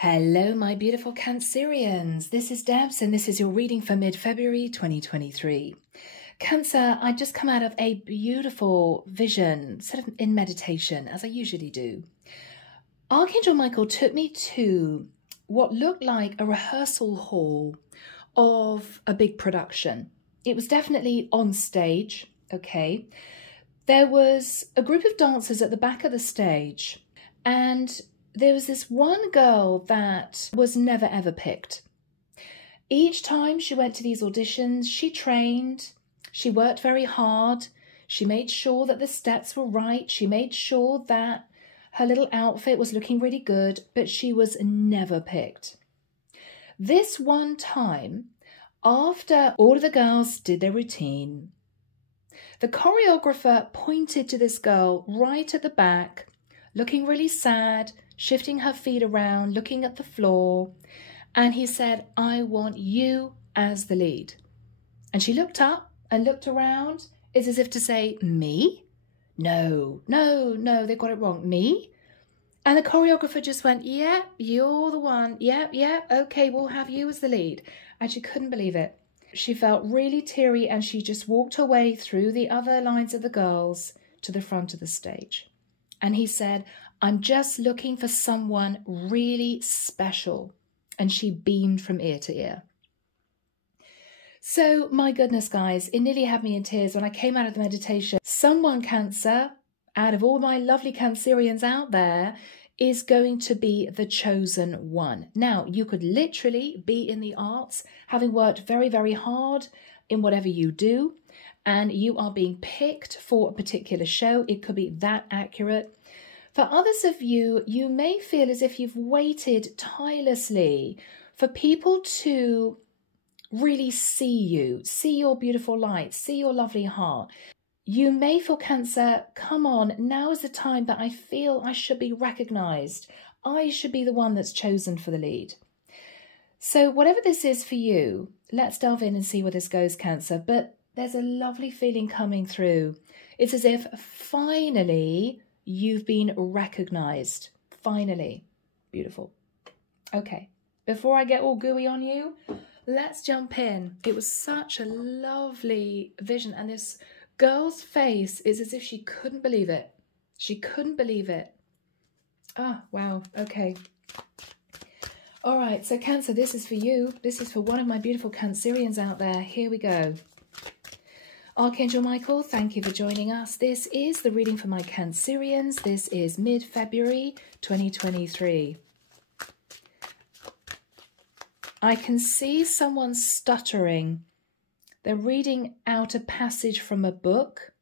Hello, my beautiful Cancerians. This is Debs, and this is your reading for mid-February 2023. Cancer, I just come out of a beautiful vision, sort of in meditation, as I usually do. Archangel Michael took me to what looked like a rehearsal hall of a big production. It was definitely on stage, okay? There was a group of dancers at the back of the stage, and there was this one girl that was never ever picked. Each time she went to these auditions, she trained, she worked very hard, she made sure that the steps were right, she made sure that her little outfit was looking really good, but she was never picked. This one time, after all of the girls did their routine, the choreographer pointed to this girl right at the back, looking really sad, shifting her feet around, looking at the floor, and he said, "I want you as the lead." And she looked up and looked around. It's as if to say, "Me? No, no, no, they got it wrong. Me?" And the choreographer just went, "Yeah, you're the one. Yeah, yeah, okay, we'll have you as the lead." And she couldn't believe it. She felt really teary, and she just walked her way through the other lines of the girls to the front of the stage. And he said, "I'm just looking for someone really special." And she beamed from ear to ear. So, my goodness, guys, it nearly had me in tears when I came out of the meditation. Someone, Cancer, out of all my lovely Cancerians out there, is going to be the chosen one. Now, you could literally be in the arts, having worked very, very hard in whatever you do, and you are being picked for a particular show. It could be that accurate. For others of you, you may feel as if you've waited tirelessly for people to really see you, see your beautiful light, see your lovely heart. You may feel, Cancer, come on, now is the time that I feel I should be recognized. I should be the one that's chosen for the lead. So whatever this is for you, let's delve in and see where this goes, Cancer. But there's a lovely feeling coming through. It's as if finally you've been recognized. Finally. Beautiful. Okay, before I get all gooey on you, let's jump in. It was such a lovely vision, and this girl's face is as if she couldn't believe it. She couldn't believe it. Ah, wow. Okay. All right, so Cancer, this is for you. This is for one of my beautiful Cancerians out there. Here we go. Archangel Michael, thank you for joining us. This is the reading for my Cancerians. This is mid-February 2023. I can see someone stuttering. They're reading out a passage from a book.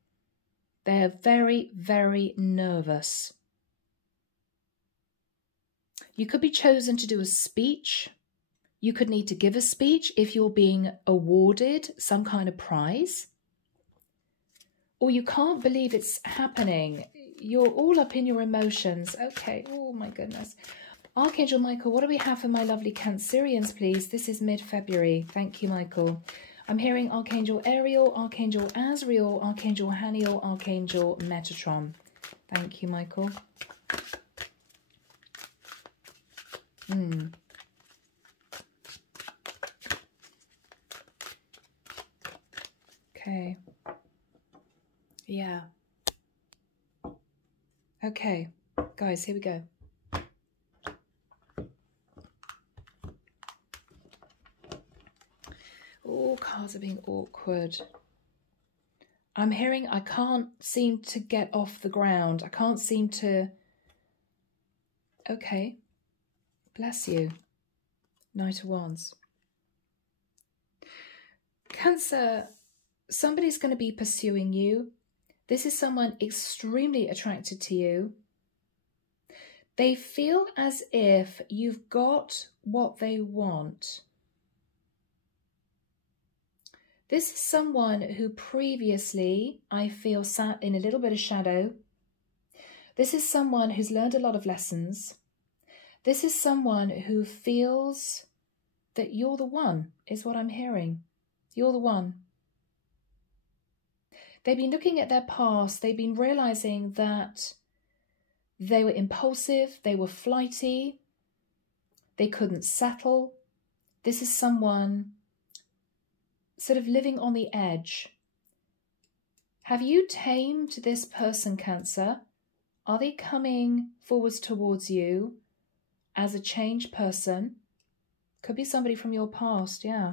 They're very, very nervous. You could be chosen to do a speech. You could need to give a speech if you're being awarded some kind of prize. Or you can't believe it's happening. You're all up in your emotions. Okay, oh my goodness. Archangel Michael, what do we have for my lovely Cancerians, please? This is mid-February. Thank you, Michael. I'm hearing Archangel Ariel, Archangel Azrael, Archangel Haniel, Archangel Metatron. Thank you, Michael. Okay. Yeah. Okay, guys, here we go. All cards are being awkward. I'm hearing I can't seem to get off the ground. I can't seem to... Okay. Bless you. Knight of Wands. Cancer, somebody's going to be pursuing you. This is someone extremely attracted to you. They feel as if you've got what they want. This is someone who previously, I feel, sat in a little bit of shadow. This is someone who's learned a lot of lessons. This is someone who feels that you're the one, is what I'm hearing. You're the one. They've been looking at their past. They've been realizing that they were impulsive. They were flighty. They couldn't settle. This is someone sort of living on the edge. Have you tamed this person, Cancer? Are they coming forwards towards you as a changed person? Could be somebody from your past, yeah.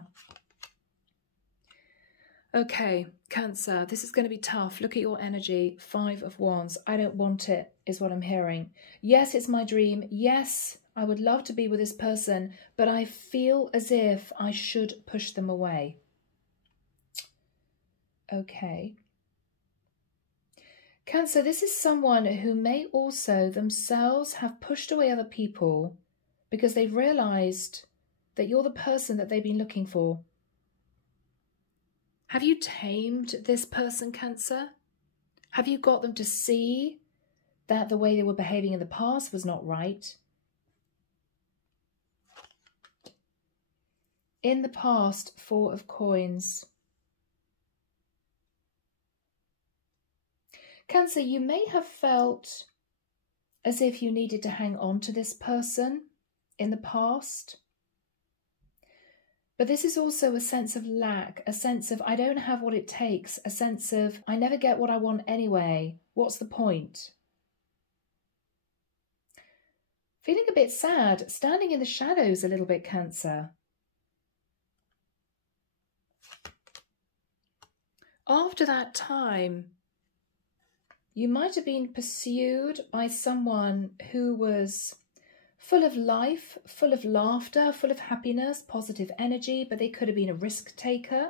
Okay, Cancer, this is going to be tough. Look at your energy. 5 of Wands. I don't want it, is what I'm hearing. Yes, it's my dream. Yes, I would love to be with this person, but I feel as if I should push them away. Okay. Cancer, this is someone who may also themselves have pushed away other people because they've realised that you're the person that they've been looking for. Have you tamed this person, Cancer? Have you got them to see that the way they were behaving in the past was not right? In the past, 4 of Coins. Cancer, you may have felt as if you needed to hang on to this person in the past. But this is also a sense of lack, a sense of I don't have what it takes, a sense of I never get what I want anyway. What's the point? Feeling a bit sad, standing in the shadows a little bit, Cancer. After that time, you might have been pursued by someone who was full of life, full of laughter, full of happiness, positive energy, but they could have been a risk taker.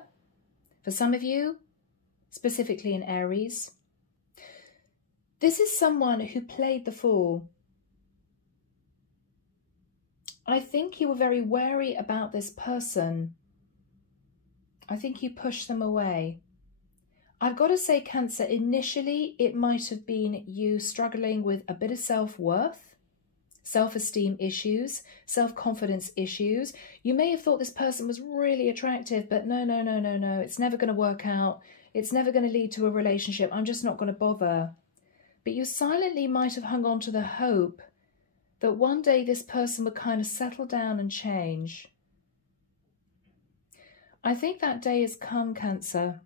For some of you, specifically in Aries. This is someone who played the fool. I think you were very wary about this person. I think you pushed them away. I've got to say, Cancer, initially it might have been you struggling with a bit of self-worth, self-esteem issues, self-confidence issues. You may have thought this person was really attractive, but no, it's never going to work out. It's never going to lead to a relationship. I'm just not going to bother. But you silently might have hung on to the hope that one day this person would kind of settle down and change. I think that day has come, Cancer.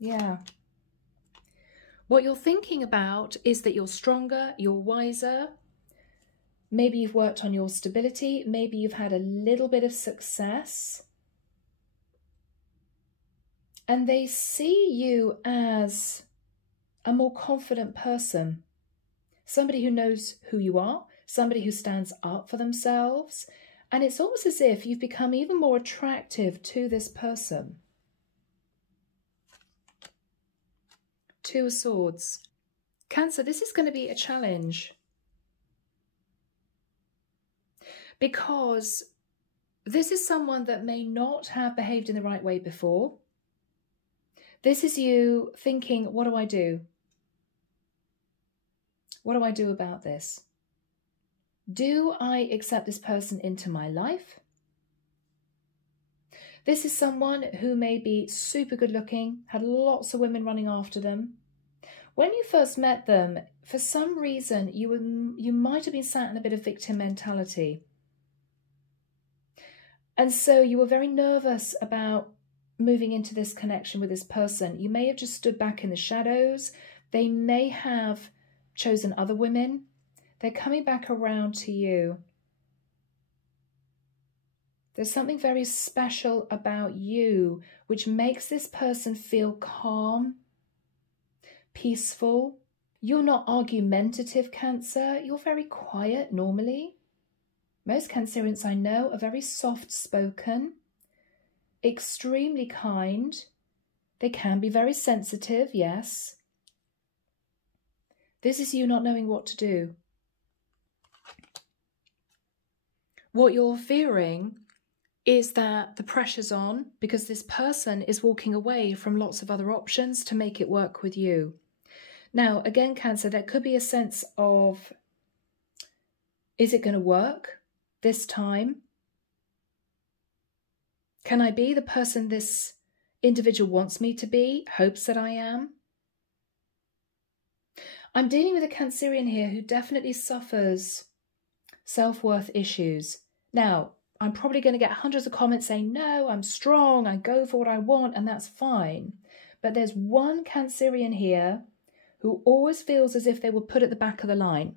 Yeah. What you're thinking about is that you're stronger, you're wiser. Maybe you've worked on your stability. Maybe you've had a little bit of success. And they see you as a more confident person. Somebody who knows who you are. Somebody who stands up for themselves. And it's almost as if you've become even more attractive to this person. 2 of Swords. Cancer, this is going to be a challenge. Because this is someone that may not have behaved in the right way before. This is you thinking, what do I do? What do I do about this? Do I accept this person into my life? This is someone who may be super good looking, had lots of women running after them. When you first met them, for some reason, you might have been sat in a bit of victim mentality. And so you were very nervous about moving into this connection with this person. You may have just stood back in the shadows. They may have chosen other women. They're coming back around to you. There's something very special about you which makes this person feel calm, peaceful. You're not argumentative, Cancer. You're very quiet normally. Most Cancerians I know are very soft-spoken, extremely kind. They can be very sensitive, yes. This is you not knowing what to do. What you're fearing is that the pressure's on because this person is walking away from lots of other options to make it work with you. Now, again, Cancer, there could be a sense of, is it going to work this time? Can I be the person this individual wants me to be, hopes that I am? I'm dealing with a Cancerian here who definitely suffers self-worth issues. Now, I'm probably going to get hundreds of comments saying, no, I'm strong, I go for what I want, and that's fine. But there's one Cancerian here who always feels as if they were put at the back of the line.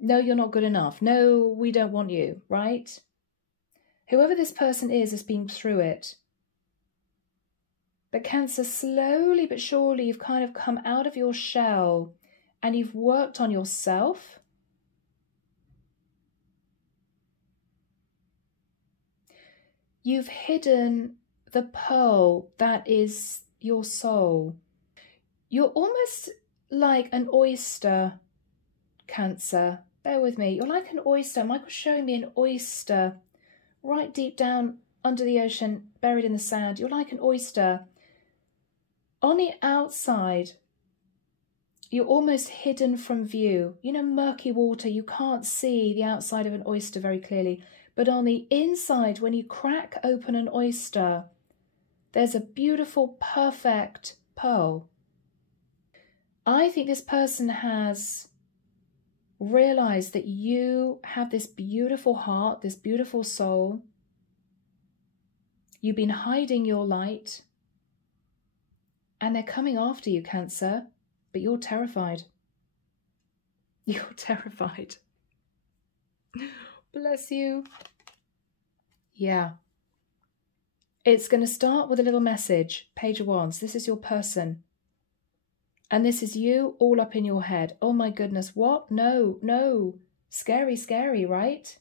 No, you're not good enough. No, we don't want you, right? Whoever this person is has been through it. But Cancer, slowly but surely, you've kind of come out of your shell and you've worked on yourself. You've hidden the pearl that is your soul. You're almost like an oyster, Cancer. Bear with me. You're like an oyster. Michael's showing me an oyster right deep down under the ocean, buried in the sand. You're like an oyster. On the outside, you're almost hidden from view. You know, murky water, you can't see the outside of an oyster very clearly. But on the inside, when you crack open an oyster, there's a beautiful, perfect pearl. I think this person has realized that you have this beautiful heart, this beautiful soul. You've been hiding your light. And they're coming after you, Cancer, but you're terrified. You're terrified. Bless you. Yeah. It's going to start with a little message. Page of Wands. This is your person. And this is you all up in your head. Oh my goodness, what? No, no. Scary, scary, right?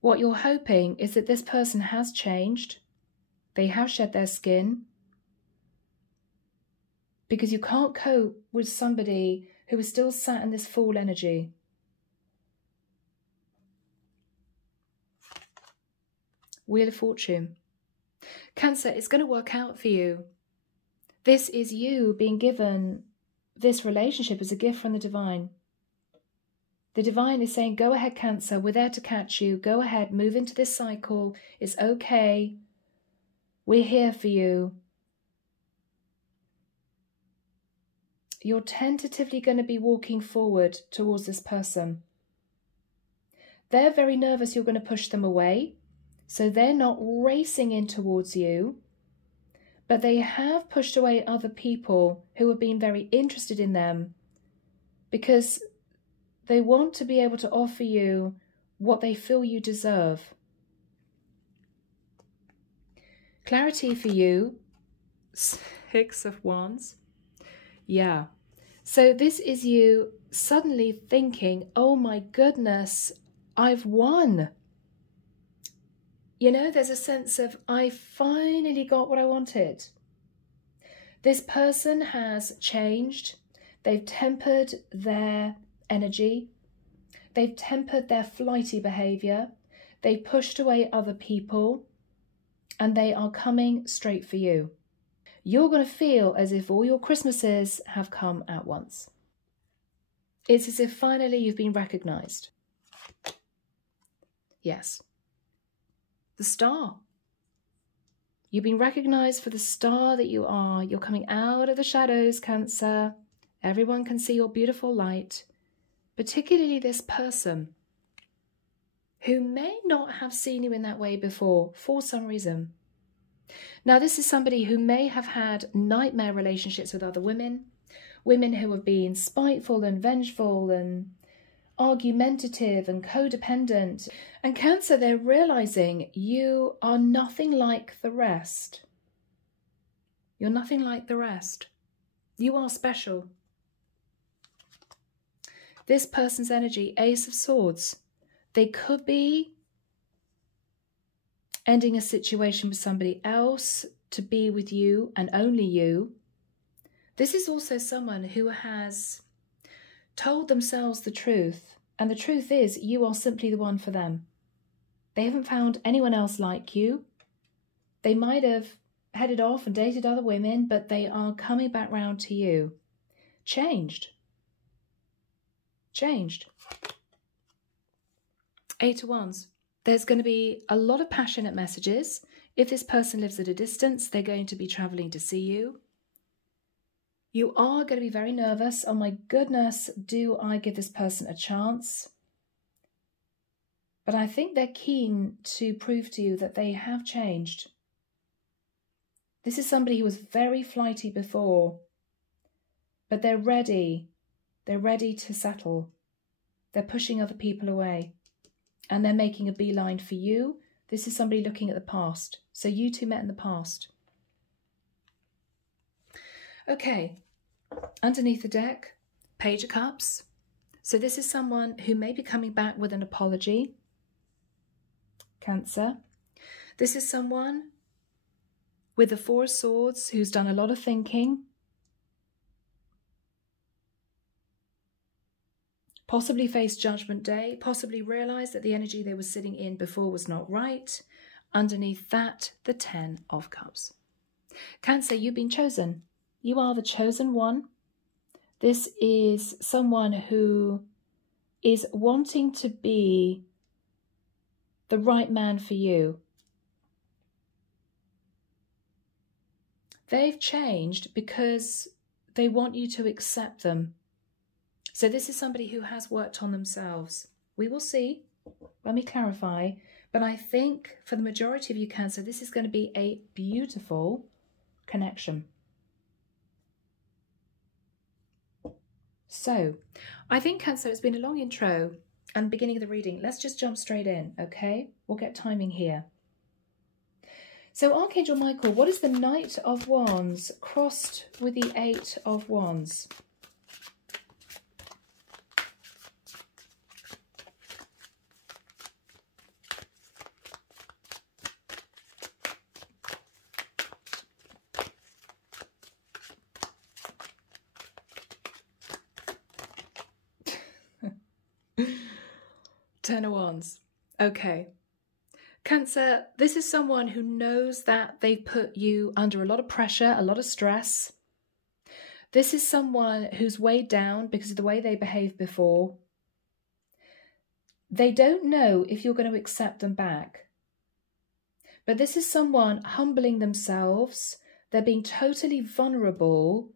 What you're hoping is that this person has changed. They have shed their skin. Because you can't cope with somebody who is still sat in this fool energy. Wheel of Fortune. Cancer, it's going to work out for you. This is you being given this relationship as a gift from the divine. The divine is saying, go ahead, Cancer, we're there to catch you. Go ahead, move into this cycle. It's okay. We're here for you. You're tentatively going to be walking forward towards this person. They're very nervous you're going to push them away. So they're not racing in towards you. But they have pushed away other people who have been very interested in them. Because they want to be able to offer you what they feel you deserve. Clarity for you. 6 of Wands. Yeah. So this is you suddenly thinking, oh my goodness, I've won. You know, there's a sense of, I finally got what I wanted. This person has changed. They've tempered their energy. They've tempered their flighty behavior. They've pushed away other people. And they are coming straight for you. You're going to feel as if all your Christmases have come at once. It's as if finally you've been recognized. Yes. The star. You've been recognized for the star that you are. You're coming out of the shadows, Cancer. Everyone can see your beautiful light. Particularly this person who may not have seen you in that way before for some reason. Now, this is somebody who may have had nightmare relationships with other women, women who have been spiteful and vengeful and argumentative and codependent. And Cancer, they're realizing you are nothing like the rest. You're nothing like the rest. You are special. This person's energy, Ace of Swords. They could be ending a situation with somebody else to be with you and only you. This is also someone who has told themselves the truth. And the truth is, you are simply the one for them. They haven't found anyone else like you. They might have headed off and dated other women, but they are coming back round to you. Changed. Changed. 8 of Wands. There's going to be a lot of passionate messages. If this person lives at a distance, they're going to be traveling to see you. You are going to be very nervous. Oh my goodness, do I give this person a chance? But I think they're keen to prove to you that they have changed. This is somebody who was very flighty before, but they're ready. They're ready to settle. They're pushing other people away, and they're making a beeline for you. This is somebody looking at the past. So you two met in the past. Okay, underneath the deck, Page of Cups. So this is someone who may be coming back with an apology. Cancer. This is someone with the Four of Swords who's done a lot of thinking. Possibly faced Judgment Day, possibly realised that the energy they were sitting in before was not right. Underneath that, the Ten of Cups. Cancer, you've been chosen. You are the chosen one. This is someone who is wanting to be the right man for you. They've changed because they want you to accept them. So this is somebody who has worked on themselves. We will see. Let me clarify. But I think for the majority of you, Cancer, this is going to be a beautiful connection. So I think, Cancer, it's been a long intro and beginning of the reading. Let's just jump straight in, okay? We'll get timing here. So Archangel Michael, what is the Knight of Wands crossed with the Eight of Wands? Ten of Wands. Okay. Cancer, this is someone who knows that they've put you under a lot of pressure, a lot of stress. This is someone who's weighed down because of the way they behaved before. They don't know if you're going to accept them back. But this is someone humbling themselves. They're being totally vulnerable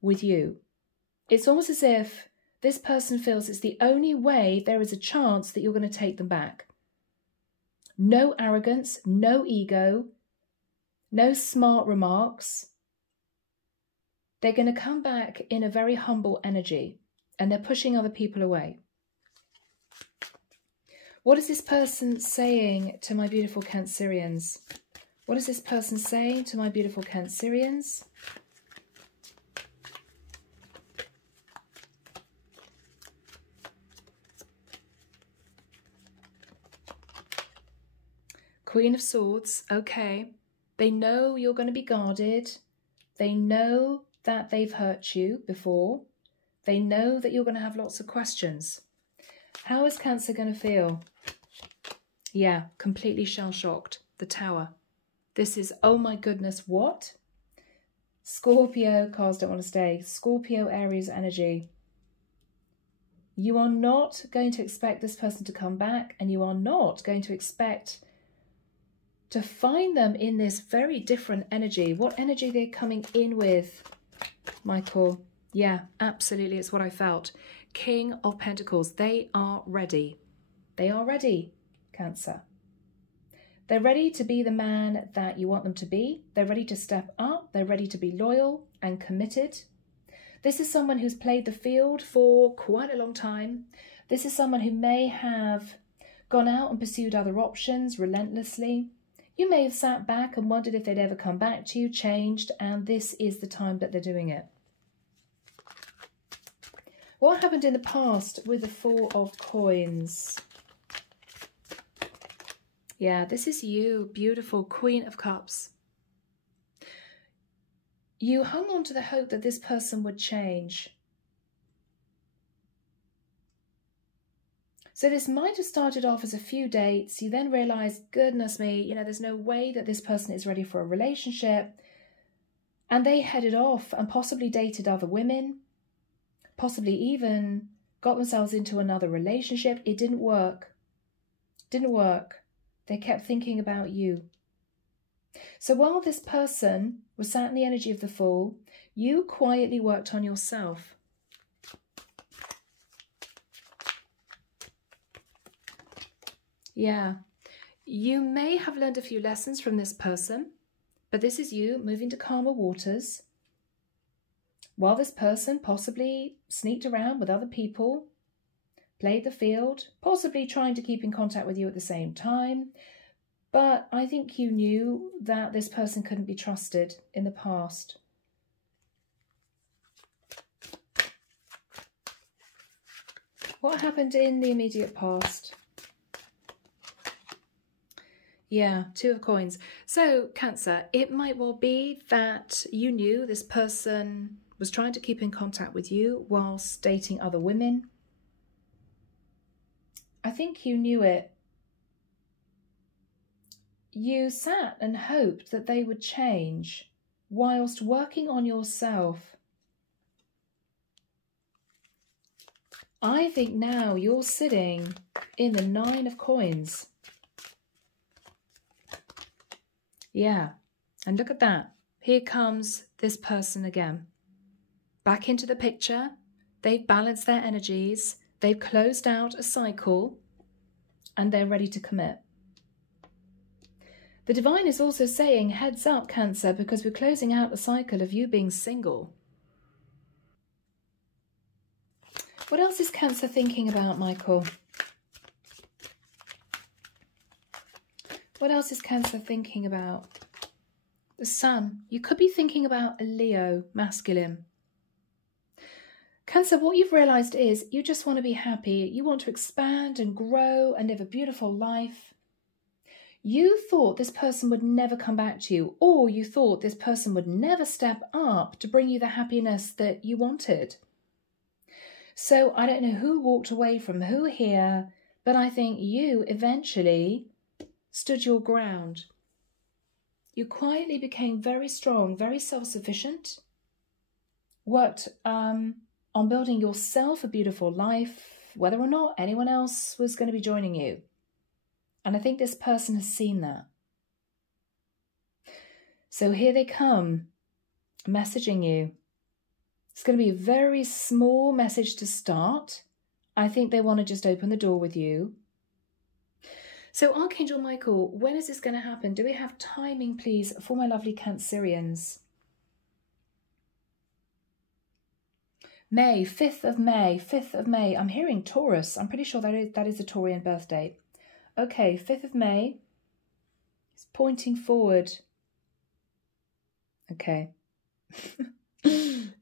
with you. It's almost as if this person feels it's the only way there is a chance that you're going to take them back. No arrogance, no ego, no smart remarks. They're going to come back in a very humble energy, and they're pushing other people away. What is this person saying to my beautiful Cancerians? What is this person saying to my beautiful Cancerians? Queen of Swords, okay. They know you're going to be guarded. They know that they've hurt you before. They know that you're going to have lots of questions. How is Cancer going to feel? Yeah, completely shell-shocked. The Tower. This is, oh my goodness, what? Scorpio, cards don't want to stay. Scorpio, Aries energy. You are not going to expect this person to come back, and you are not going to expect to find them in this very different energy. What energy they're coming in with, Michael? Yeah, absolutely. It's what I felt. King of Pentacles. They are ready. They are ready, Cancer. They're ready to be the man that you want them to be. They're ready to step up. They're ready to be loyal and committed. This is someone who's played the field for quite a long time. This is someone who may have gone out and pursued other options relentlessly. You may have sat back and wondered if they'd ever come back to you, changed, and this is the time that they're doing it. What happened in the past with the Four of Coins? Yeah, this is you, beautiful Queen of Cups. You hung on to the hope that this person would change. So this might have started off as a few dates. You then realised, goodness me, you know, there's no way that this person is ready for a relationship. And they headed off and possibly dated other women, possibly even got themselves into another relationship. It didn't work. Didn't work. They kept thinking about you. So while this person was sat in the energy of the Fool, you quietly worked on yourself. Yeah, you may have learned a few lessons from this person, but this is you moving to calmer waters, while this person possibly sneaked around with other people, played the field, possibly trying to keep in contact with you at the same time. But I think you knew that this person couldn't be trusted in the past. What happened in the immediate past? Yeah, Two of Coins. So, Cancer, it might well be that you knew this person was trying to keep in contact with you whilst dating other women. I think you knew it. You sat and hoped that they would change whilst working on yourself. I think now you're sitting in the Nine of Coins. Yeah, and look at that. Here comes this person again. Back into the picture. They've balanced their energies. They've closed out a cycle and they're ready to commit. The Divine is also saying, heads up, Cancer, because we're closing out a cycle of you being single. What else is Cancer thinking about, Michael? What else is Cancer thinking about? The Sun. You could be thinking about a Leo, masculine. Cancer, what you've realised is you just want to be happy. You want to expand and grow and live a beautiful life. You thought this person would never come back to you, or you thought this person would never step up to bring you the happiness that you wanted. So I don't know who walked away from who here, but I think you eventually stood your ground. You quietly became very strong, very self-sufficient, worked on building yourself a beautiful life, whether or not anyone else was going to be joining you. And I think this person has seen that. So here they come, messaging you. It's going to be a very small message to start. I think they want to just open the door with you. So Archangel Michael, when is this going to happen? Do we have timing, please, for my lovely Cancerians? May, 5th of May, 5th of May. I'm hearing Taurus. I'm pretty sure that is a Taurian birth date. Okay, 5th of May. It's pointing forward. Okay.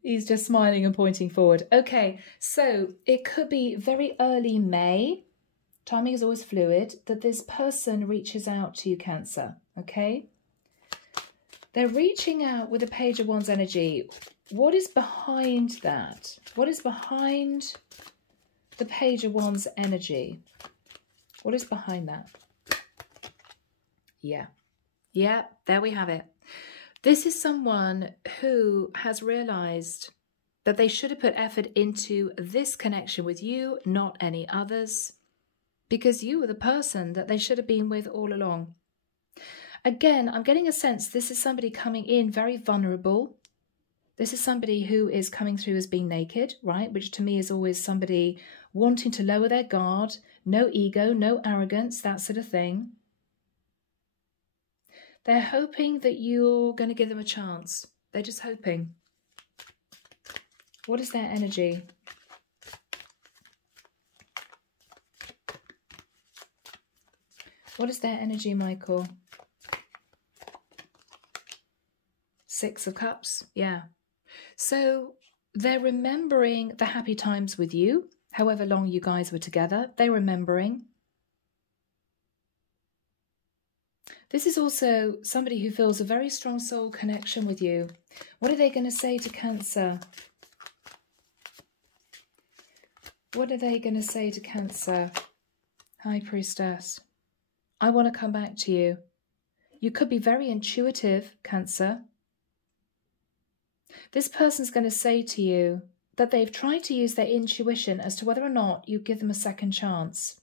He's just smiling and pointing forward. Okay, so it could be very early May. Timing is always fluid. That this person reaches out to you, Cancer. Okay? They're reaching out with a Page of Wands energy. What is behind that? What is behind the Page of Wands energy? What is behind that? Yeah. Yeah, there we have it. This is someone who has realized that they should have put effort into this connection with you, not any others, because you were the person that they should have been with all along. Again, I'm getting a sense this is somebody coming in very vulnerable. This is somebody who is coming through as being naked, right? Which to me is always somebody wanting to lower their guard, no ego, no arrogance, that sort of thing. They're hoping that you're going to give them a chance. They're just hoping. What is their energy? What is their energy, Michael? 6 of Cups, yeah. So they're remembering the happy times with you, however long you guys were together. They're remembering. This is also somebody who feels a very strong soul connection with you. What are they going to say to Cancer? What are they going to say to Cancer? High Priestess. I want to come back to you. You could be very intuitive, Cancer. This person's going to say to you that they've tried to use their intuition as to whether or not you give them a second chance.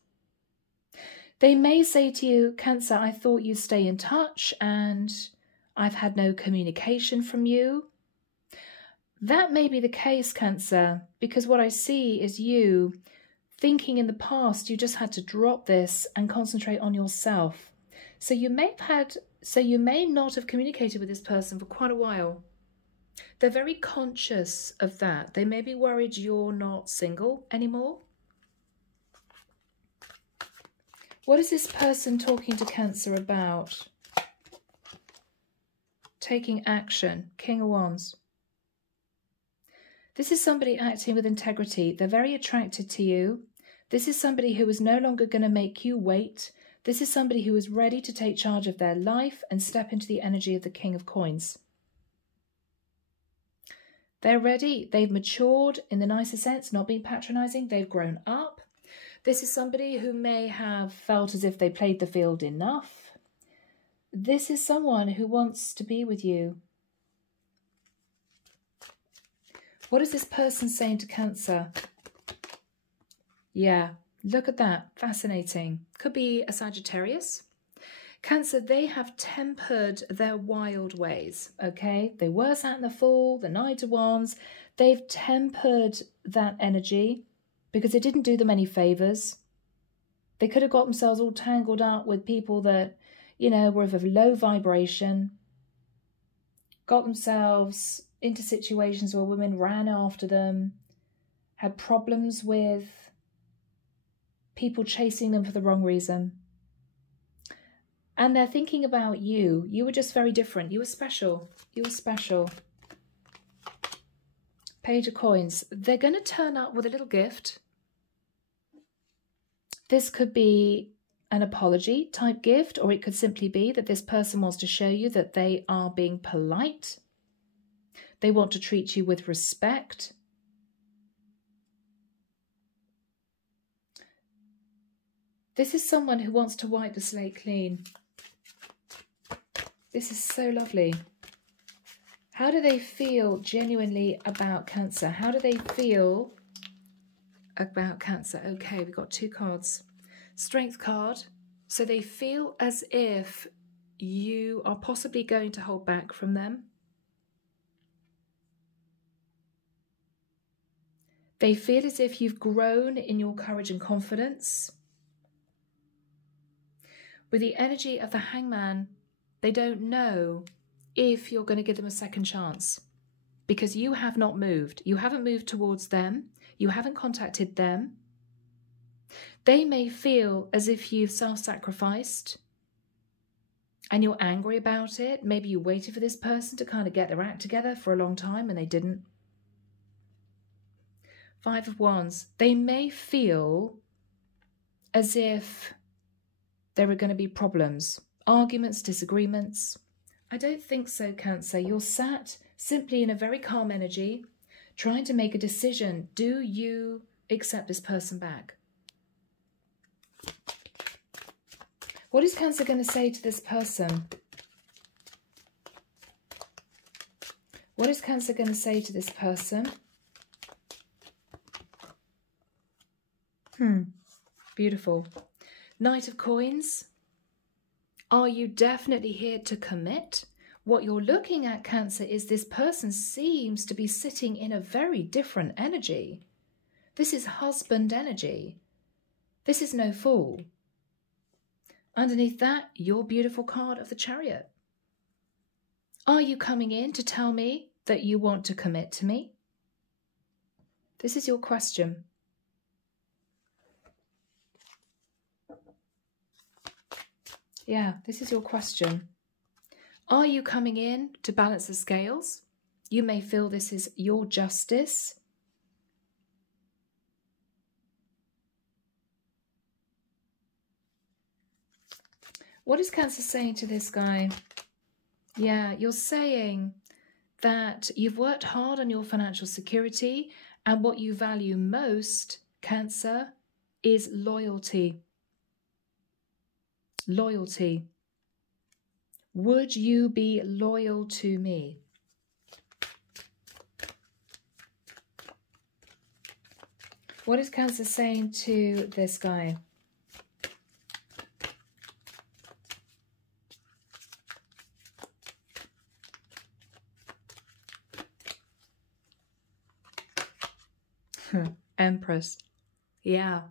They may say to you, Cancer, I thought you'd stay in touch and I've had no communication from you. That may be the case, Cancer, because what I see is you thinking in the past you just had to drop this and concentrate on yourself. So you may not have communicated with this person for quite a while. They're very conscious of that. They may be worried you're not single anymore. What is this person talking to Cancer about? Taking action. King of Wands. This is somebody acting with integrity. They're very attracted to you. This is somebody who is no longer going to make you wait. This is somebody who is ready to take charge of their life and step into the energy of the King of Coins. They're ready. They've matured in the nicest sense, not being patronizing. They've grown up. This is somebody who may have felt as if they played the field enough. This is someone who wants to be with you. What is this person saying to Cancer? Yeah, look at that. Fascinating. Could be a Sagittarius. Cancer, they have tempered their wild ways, okay? They were sat in the Fool, the Knight of Wands. They've tempered that energy because it didn't do them any favours. They could have got themselves all tangled up with people that, you know, were of a low vibration, got themselves into situations where women ran after them, had problems with people chasing them for the wrong reason. And they're thinking about you. You were just very different. You were special. You were special. Page of Coins. They're going to turn up with a little gift. This could be an apology type gift, or it could simply be that this person wants to show you that they are being polite. They want to treat you with respect. This is someone who wants to wipe the slate clean. This is so lovely. How do they feel genuinely about Cancer? How do they feel about Cancer? Okay, we've got 2 cards. Strength card. So they feel as if you are possibly going to hold back from them. They feel as if you've grown in your courage and confidence. With the energy of the Hangman, they don't know if you're going to give them a second chance because you have not moved. You haven't moved towards them. You haven't contacted them. They may feel as if you've self-sacrificed and you're angry about it. Maybe you waited for this person to kind of get their act together for a long time and they didn't. 5 of Wands. They may feel as if there are going to be problems, arguments, disagreements. I don't think so, Cancer. You're sat simply in a very calm energy, trying to make a decision. Do you accept this person back? What is Cancer going to say to this person? What is Cancer going to say to this person? Beautiful. Knight of Coins. Are you definitely here to commit? What you're looking at, Cancer, is this person seems to be sitting in a very different energy. This is husband energy. This is no Fool. Underneath that, your beautiful card of the Chariot. Are you coming in to tell me that you want to commit to me? This is your question. Yeah, this is your question. Are you coming in to balance the scales? You may feel this is your justice. What is Cancer saying to this guy? Yeah, you're saying that you've worked hard on your financial security and what you value most, Cancer, is loyalty. Loyalty. Would you be loyal to me? What is Cancer saying to this guy? Empress. Yeah.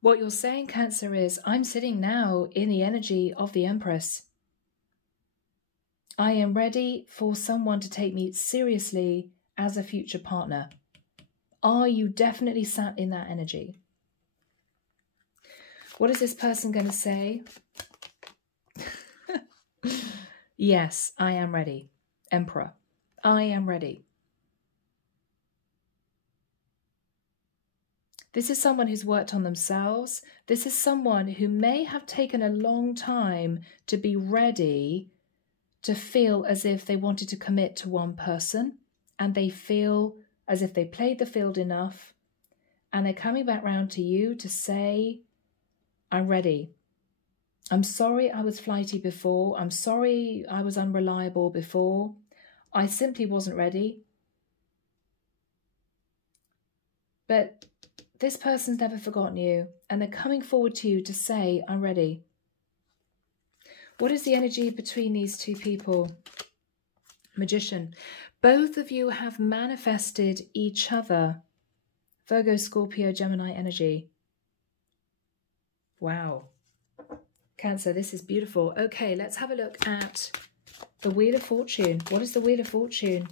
What you're saying, Cancer, is I'm sitting now in the energy of the Empress. I am ready for someone to take me seriously as a future partner. Are you definitely sat in that energy? What is this person going to say? Yes, I am ready. Emperor, I am ready. This is someone who's worked on themselves. This is someone who may have taken a long time to be ready to feel as if they wanted to commit to one person, and they feel as if they played the field enough, and they're coming back round to you to say, I'm ready. I'm sorry I was flighty before. I'm sorry I was unreliable before. I simply wasn't ready. But this person's never forgotten you, and they're coming forward to you to say, I'm ready. What is the energy between these two people? Magician. Both of you have manifested each other. Virgo, Scorpio, Gemini energy. Wow. Cancer, this is beautiful. Okay, let's have a look at the Wheel of Fortune. What is the Wheel of Fortune?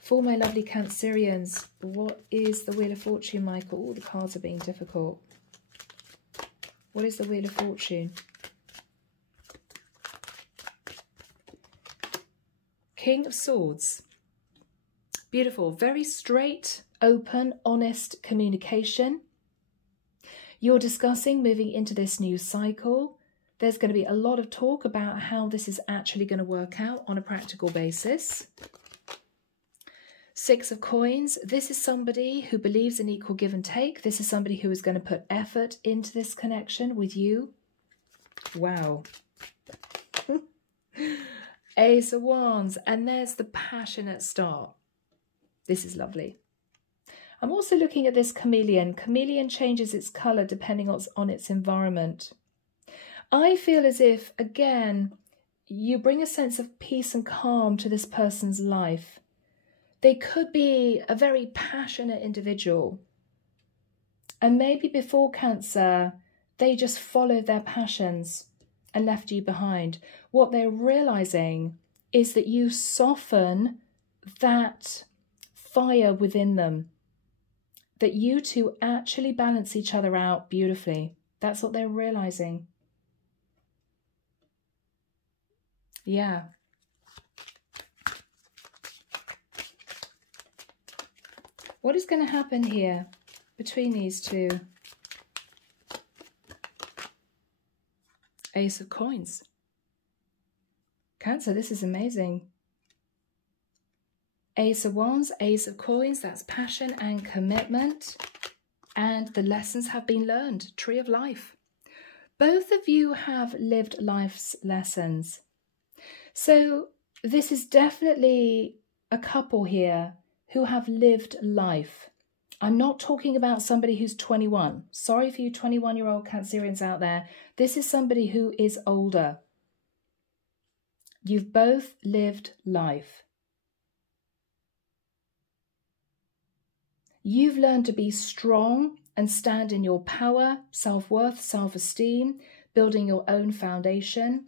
For my lovely Cancerians, what is the Wheel of Fortune, Michael? All the cards are being difficult. What is the Wheel of Fortune? King of Swords. Beautiful. Very straight, open, honest communication. You're discussing moving into this new cycle. There's going to be a lot of talk about how this is actually going to work out on a practical basis. Six of Coins. This is somebody who believes in equal give and take. This is somebody who is going to put effort into this connection with you. Wow. Ace of Wands. And there's the passionate start. This is lovely. I'm also looking at this chameleon. Chameleon changes its colour depending on its environment. I feel as if, again, you bring a sense of peace and calm to this person's life. They could be a very passionate individual. And maybe before Cancer, they just followed their passions and left you behind. What they're realising is that you soften that fire within them. That you two actually balance each other out beautifully. That's what they're realising. Yeah. What is going to happen here between these two? Ace of Coins. Cancer, this is amazing. Ace of Wands, Ace of Coins, that's passion and commitment. And the lessons have been learned. Tree of Life. Both of you have lived life's lessons. So this is definitely a couple here who have lived life. I'm not talking about somebody who's 21. Sorry for you 21-year-old Cancerians out there. This is somebody who is older. You've both lived life. You've learned to be strong and stand in your power, self-worth, self-esteem, building your own foundation.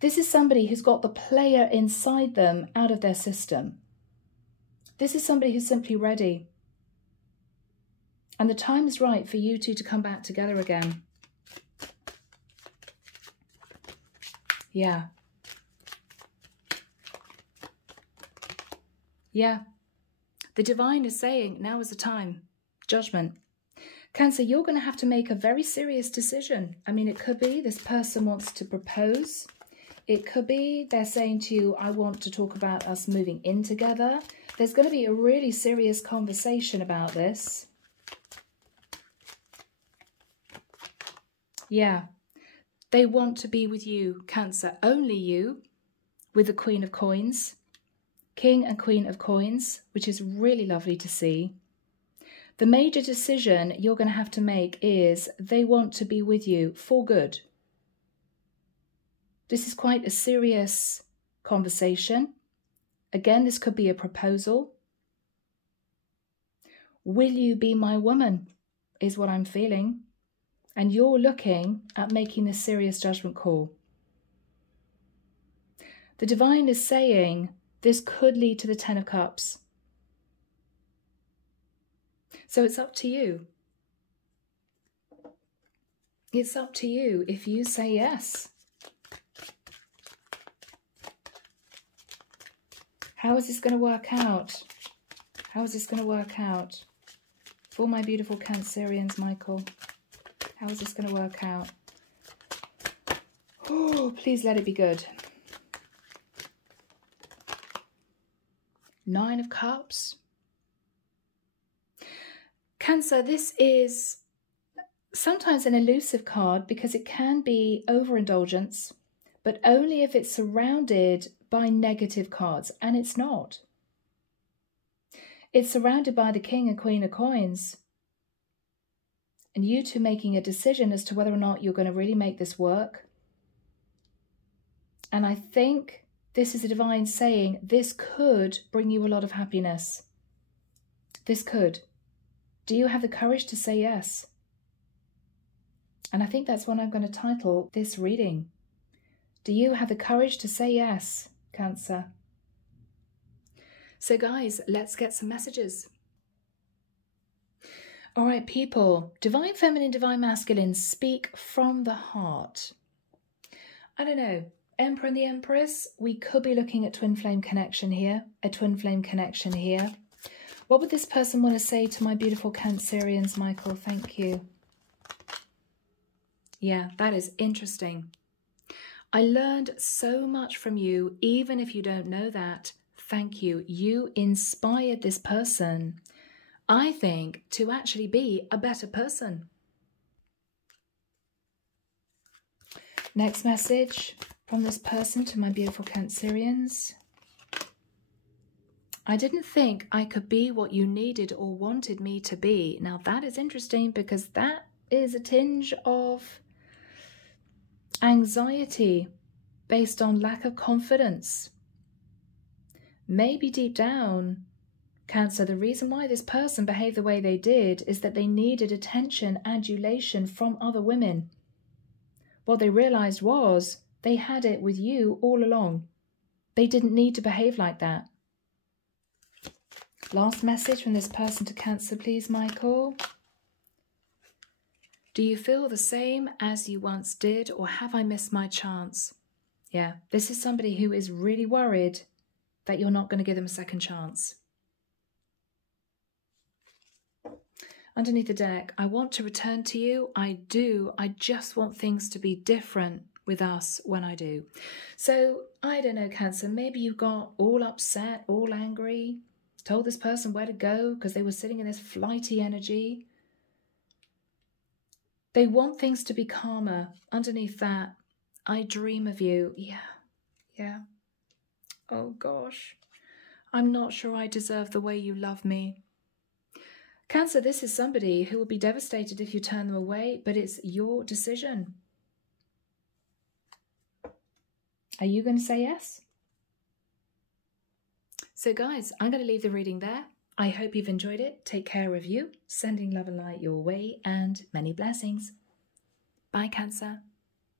This is somebody who's got the player inside them out of their system. This is somebody who's simply ready. And the time is right for you two to come back together again. Yeah. Yeah. The divine is saying, now is the time. Judgment. Cancer, you're going to have to make a very serious decision. I mean, it could be this person wants to propose. It could be they're saying to you, I want to talk about us moving in together. There's going to be a really serious conversation about this. Yeah. They want to be with you, Cancer. Only you, with the Queen of Coins. King and Queen of Coins, which is really lovely to see. The major decision you're going to have to make is they want to be with you for good. This is quite a serious conversation. Again, this could be a proposal. Will you be my woman is what I'm feeling. And you're looking at making this serious judgment call. The divine is saying this could lead to the 10 of Cups. So it's up to you. It's up to you if you say yes. How is this going to work out? How is this going to work out? For my beautiful Cancerians, Michael. How is this going to work out? Oh, please let it be good. 9 of Cups. Cancer, this is sometimes an elusive card because it can be overindulgence, but only if it's surrounded by negative cards, and it's not. It's surrounded by the King and Queen of Coins, and you two making a decision as to whether or not you're going to really make this work. And I think this is a divine saying this could bring you a lot of happiness. This could. Do you have the courage to say yes? And I think that's what I'm going to title this reading. Do you have the courage to say yes, Cancer? So guys, let's get some messages. All right, people. Divine Feminine, Divine Masculine, speak from the heart. I don't know. Emperor and the Empress, we could be looking at twin flame connection here. A twin flame connection here. What would this person want to say to my beautiful Cancerians, Michael? Thank you. Yeah, that is interesting. I learned so much from you, even if you don't know that. Thank you. You inspired this person, I think, to actually be a better person. Next message from this person to my beautiful Cancerians. I didn't think I could be what you needed or wanted me to be. Now that is interesting because that is a tinge of anxiety based on lack of confidence. Maybe deep down, Cancer, the reason why this person behaved the way they did is that they needed attention, adulation from other women. What they realized was they had it with you all along. They didn't need to behave like that. Last message from this person to Cancer, please, Michael. Do you feel the same as you once did, or have I missed my chance? Yeah, this is somebody who is really worried that you're not going to give them a second chance. Underneath the deck, I want to return to you. I do. I just want things to be different with us when I do. So, I don't know, Cancer, maybe you got all upset, all angry, told this person where to go because they were sitting in this flighty energy. They want things to be calmer. Underneath that, I dream of you. Yeah. Oh gosh. I'm not sure I deserve the way you love me. Cancer, this is somebody who will be devastated if you turn them away, but it's your decision. Are you going to say yes? So guys, I'm going to leave the reading there. I hope you've enjoyed it. Take care of you. Sending love and light your way and many blessings. Bye, Cancer.